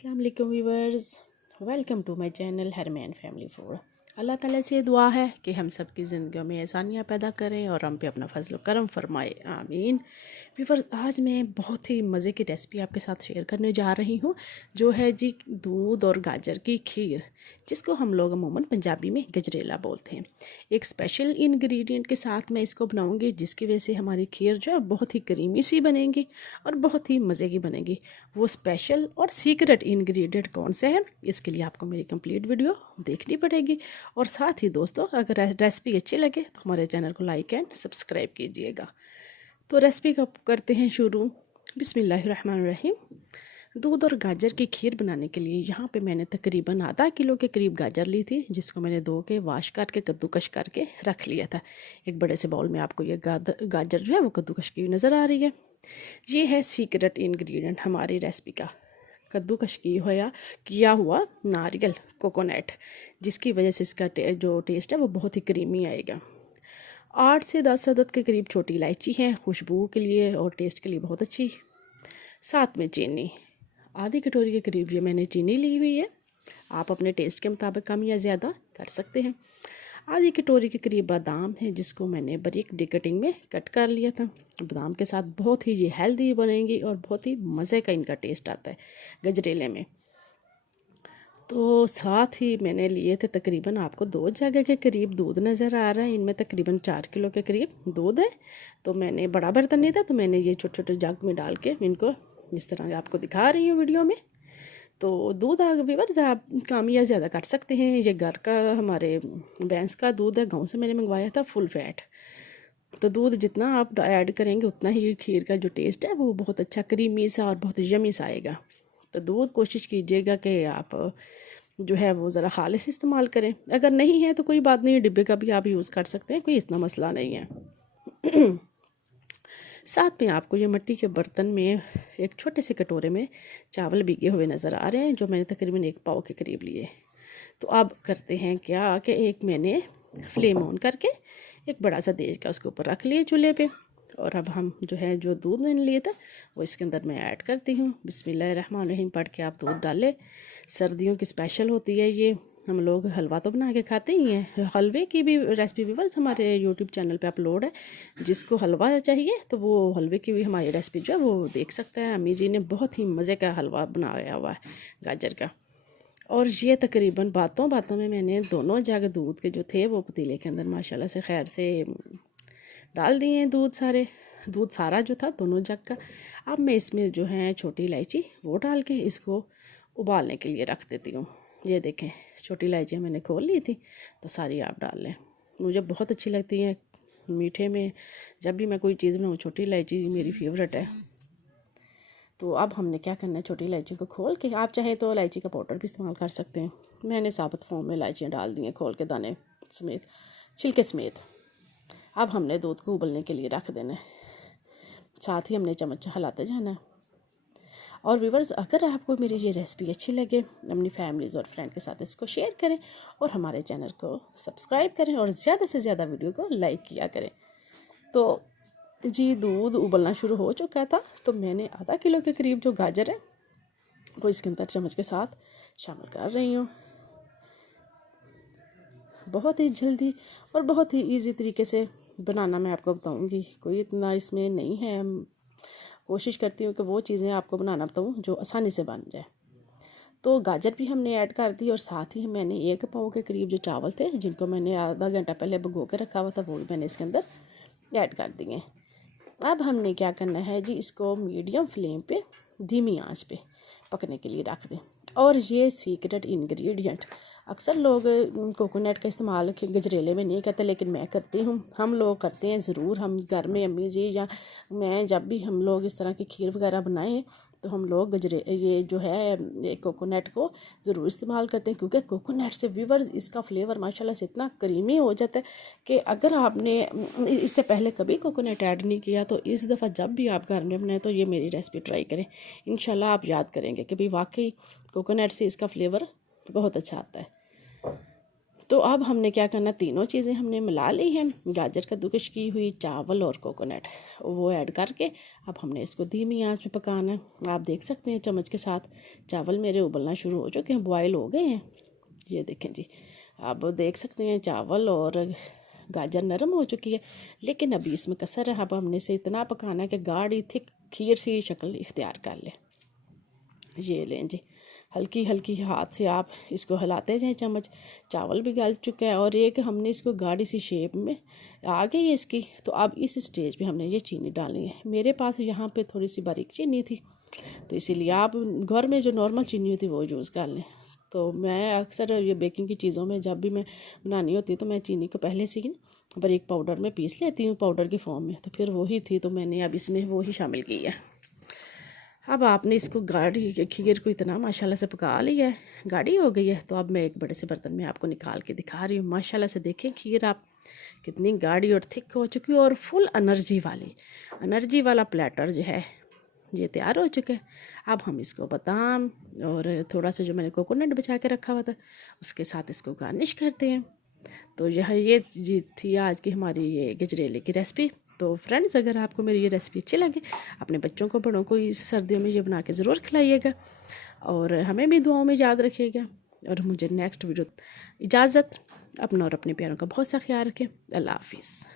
अस्सलाम वालेकुम viewers, welcome to my channel Harman family food. अल्लाह ताला से दुआ है कि हम सब की ज़िंदगियों में आसानियाँ पैदा करें और हम पे अपना फजल करम फरमाए, आमीन। व्यूवर्स, आज मैं बहुत ही मज़े की रेसिपी आपके साथ शेयर करने जा रही हूँ, जो है जी दूध और गाजर की खीर, जिसको हम लोग अमूमन पंजाबी में गजरेला बोलते हैं। एक स्पेशल इंग्रेडिएंट के साथ मैं इसको बनाऊँगी, जिसकी वजह से हमारी खीर जो है बहुत ही क्रीमी सी बनेगी और बहुत ही मज़े की बनेगी। वो स्पेशल और सीक्रेट इंग्रेडिएंट कौन से हैं, इसके लिए आपको मेरी कंप्लीट वीडियो देखनी पड़ेगी। और साथ ही दोस्तों, अगर रेसिपी अच्छी लगे तो हमारे चैनल को लाइक एंड सब्सक्राइब कीजिएगा। तो रेसिपी को करते हैं शुरू। बिस्मिल्लाहिर्रहमानिर्रहीम। दूध और गाजर की खीर बनाने के लिए यहाँ पे मैंने तकरीबन आधा किलो के करीब गाजर ली थी, जिसको मैंने धो के वाश करके कद्दूकश करके रख लिया था। एक बड़े से बाउल में आपको ये गाजर जो है वो कद्दूकश की नज़र आ रही है। ये है सीक्रेट इंग्रेडिएंट हमारी रेसिपी का, कद्दूकश किया हुआ नारियल कोकोनट, जिसकी वजह से इसका जो टेस्ट है वो बहुत ही क्रीमी आएगा। 8 से 10 अदद के करीब छोटी इलायची है, खुशबू के लिए और टेस्ट के लिए बहुत अच्छी। साथ में चीनी, आधी कटोरी के करीब ये मैंने चीनी ली हुई है। आप अपने टेस्ट के मुताबिक कम या ज़्यादा कर सकते हैं। आधी कटोरी के करीब बादाम है, जिसको मैंने बारीक कटिंग में कट कर लिया था। बादाम के साथ बहुत ही ये हेल्दी बनेंगी और बहुत ही मज़े का इनका टेस्ट आता है गजरेले में। तो साथ ही मैंने लिए थे तकरीबन आपको 2 जग के करीब दूध नज़र आ रहा है। इनमें तकरीबन 4 किलो के करीब दूध है। तो मैंने बड़ा बर्तन नहीं था, तो मैंने ये छोटे छोटे जग में डाल के इनको इस तरह आपको दिखा रही हूँ वीडियो में। तो दूध व्यूअर्स आप कम या ज़्यादा कर सकते हैं। ये घर का हमारे भैंस का दूध है, गांव से मैंने मंगवाया था, फुल फैट। तो दूध जितना आप ऐड करेंगे उतना ही खीर का जो टेस्ट है वो बहुत अच्छा क्रीमी सा और बहुत यमी सा आएगा। तो दूध कोशिश कीजिएगा कि आप जो है वो ज़रा खालिस इस्तेमाल करें। अगर नहीं है तो कोई बात नहीं, डिब्बे का भी आप यूज़ कर सकते हैं, कोई इतना मसला नहीं है। साथ में आपको ये मिट्टी के बर्तन में एक छोटे से कटोरे में चावल भीगे हुए नज़र आ रहे हैं, जो मैंने तकरीबन 1 पाव के करीब लिए। तो अब करते हैं क्या कि एक मैंने फ्लेम ऑन करके एक बड़ा सा देज का उसके ऊपर रख लिए चूल्हे पे। और अब हम जो है जो दूध मैंने लिए था वो इसके अंदर मैं ऐड करती हूँ। बिस्मिल्लाहिर्रहमानिर्रहीम पढ़ के आप दूध डालें। सर्दियों की स्पेशल होती है ये। हम लोग हलवा तो बना के खाते ही हैं। हलवे की भी रेसिपी व्यूअर्स हमारे यूट्यूब चैनल पे अपलोड है। जिसको हलवा चाहिए तो वो हलवे की भी हमारी रेसिपी जो है वो देख सकता है। अम्मी जी ने बहुत ही मज़े का हलवा बनाया हुआ है गाजर का। और ये तकरीबन बातों बातों में मैंने दोनों जग दूध के जो थे वो पतीले के अंदर माशाल्लाह से खैर से डाल दिए दूध सारा जो था दोनों जग का। अब मैं इसमें जो है छोटी इलायची वो डाल के इसको उबालने के लिए रख देती हूँ। ये देखें, छोटी इलायचियाँ मैंने खोल ली थी, तो सारी आप डाल लें। मुझे बहुत अच्छी लगती हैं मीठे में। जब भी मैं कोई चीज़ बनाऊँ, छोटी इलायची मेरी फेवरेट है। तो अब हमने क्या करना है, छोटी इलायची को खोल के, आप चाहें तो इलायची का पाउडर भी इस्तेमाल कर सकते हैं। मैंने साबुत फॉर्म में इलायचियाँ डाल दी हैं, खोल के दाने समेत, छिलके समेत। अब हमने दूध को उबलने के लिए रख देना है। साथ ही हमने चम्मच हिलाते जाना है। और व्यूअर्स, अगर आपको मेरी ये रेसिपी अच्छी लगे, अपनी फैमिलीज़ और फ्रेंड के साथ इसको शेयर करें और हमारे चैनल को सब्सक्राइब करें और ज़्यादा से ज़्यादा वीडियो को लाइक किया करें। तो जी दूध उबलना शुरू हो चुका था, तो मैंने आधा किलो के करीब जो गाजर है वो इसके अंदर चम्मच के साथ शामिल कर रही हूँ। बहुत ही जल्दी और बहुत ही इजी तरीके से बनाना मैं आपको बताऊँगी। कोई इतना इसमें नहीं है। कोशिश करती हूँ कि वो चीज़ें आपको बनाना बताऊँ जो आसानी से बन जाए। तो गाजर भी हमने ऐड कर दी और साथ ही मैंने 1 पाव के करीब जो चावल थे, जिनको मैंने आधा घंटा पहले भिगो के रखा हुआ था, वो भी मैंने इसके अंदर ऐड कर दिए। अब हमने क्या करना है जी, इसको मीडियम फ्लेम पे धीमी आंच पे पकने के लिए रख दें। और ये सीक्रेट इंग्रेडिएंट अक्सर लोग कोकोनट का इस्तेमाल गजरेले में नहीं करते, लेकिन मैं करती हूँ। हम लोग करते हैं ज़रूर। हम घर में अम्मी जी या मैं जब भी हम लोग इस तरह की खीर वगैरह बनाएं तो हम लोग ये जो है कोकोनट को ज़रूर इस्तेमाल करते हैं, क्योंकि कोकोनट से व्यूअर्स इसका फ्लेवर माशाल्लाह से इतना क्रीमी हो जाता है कि अगर आपने इससे पहले कभी कोकोनट ऐड नहीं किया तो इस दफ़ा जब भी आप घर में बनाएं तो ये मेरी रेसिपी ट्राई करें। इंशाल्लाह आप याद करेंगे कि भाई वाकई कोकोनट से इसका फ्लेवर बहुत अच्छा आता है। तो अब हमने क्या करना, तीनों चीज़ें हमने मिला ली हैं, गाजर कद्दूकस की हुई, चावल और कोकोनट वो ऐड करके अब हमने इसको धीमी आंच में पकाना है। आप देख सकते हैं चम्मच के साथ चावल मेरे उबलना शुरू हो चुके हैं, बॉयल हो गए हैं। ये देखें जी, आप देख सकते हैं चावल और गाजर नरम हो चुकी है, लेकिन अभी इसमें कसर है। अब हमने इसे इतना पकाना है कि गाढ़ी थिक खीर सी शक्ल इख्तियार कर ले। ये लें जी, हल्की हल्की हाथ से आप इसको हिलाते जाएं चम्मच। चावल भी गल चुका है और एक हमने इसको गाढ़ी सी शेप में आ गई है इसकी। तो अब इस स्टेज पे हमने ये चीनी डालनी है। मेरे पास यहाँ पे थोड़ी सी बारीक चीनी थी, तो इसीलिए आप घर में जो नॉर्मल चीनी होती है वो यूज़ कर लें। तो मैं अक्सर ये बेकिंग की चीज़ों में जब भी मैं बनानी होती है तो मैं चीनी को पहले से ही बारीक पाउडर में पीस लेती हूँ, पाउडर की फॉर्म में। तो फिर वही थी, तो मैंने अब इसमें वही शामिल की है। अब आपने इसको गाढ़ी खीर को इतना माशाल्लाह से पका लिया है, गाढ़ी हो गई है। तो अब मैं एक बड़े से बर्तन में आपको निकाल के दिखा रही हूँ। माशाल्लाह से देखें खीर आप कितनी गाढ़ी और थिक हो चुकी है और फुल एनर्जी वाला प्लेटर जो है ये तैयार हो चुका है। अब हम इसको बादाम और थोड़ा सा जो मैंने कोकोनट बचा के रखा हुआ था उसके साथ इसको गार्निश करते हैं। तो ये जी थी आज की हमारी ये गजरेले की रेसिपी। तो फ्रेंड्स, अगर आपको मेरी ये रेसिपी अच्छी लगे, अपने बच्चों को बड़ों को इस सर्दियों में ये बना के ज़रूर खिलाइएगा और हमें भी दुआओं में याद रखिएगा। और मुझे नेक्स्ट वीडियो इजाज़त। अपना और अपने प्यारों का बहुत सा ख्याल रखें। अल्लाह हाफिज़।